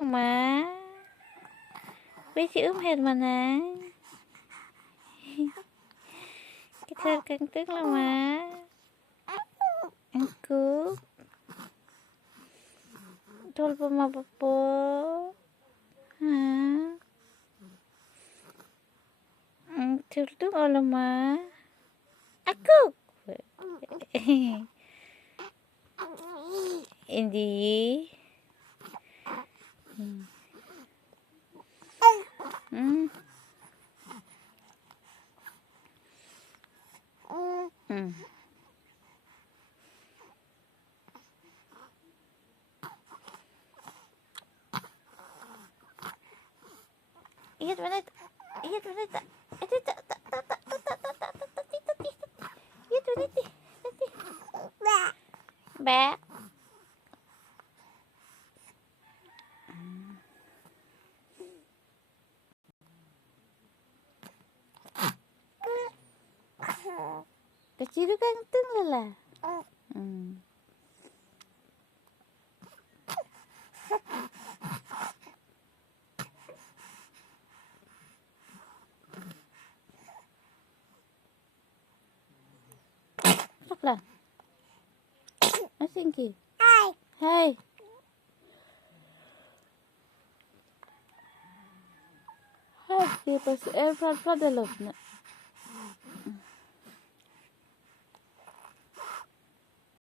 mà với chữ hết mà nè cái thơ căng tức là mà ăn cướp thôi mà bố hả thưa tức là mà aku Indi Ihat mana? Ihat mana? Itu tak. Ihat mana? Ba. Kecil ganteng lah. Stop lah. Asyik ki. Hai. Hai, dia pas air plat dah lop na.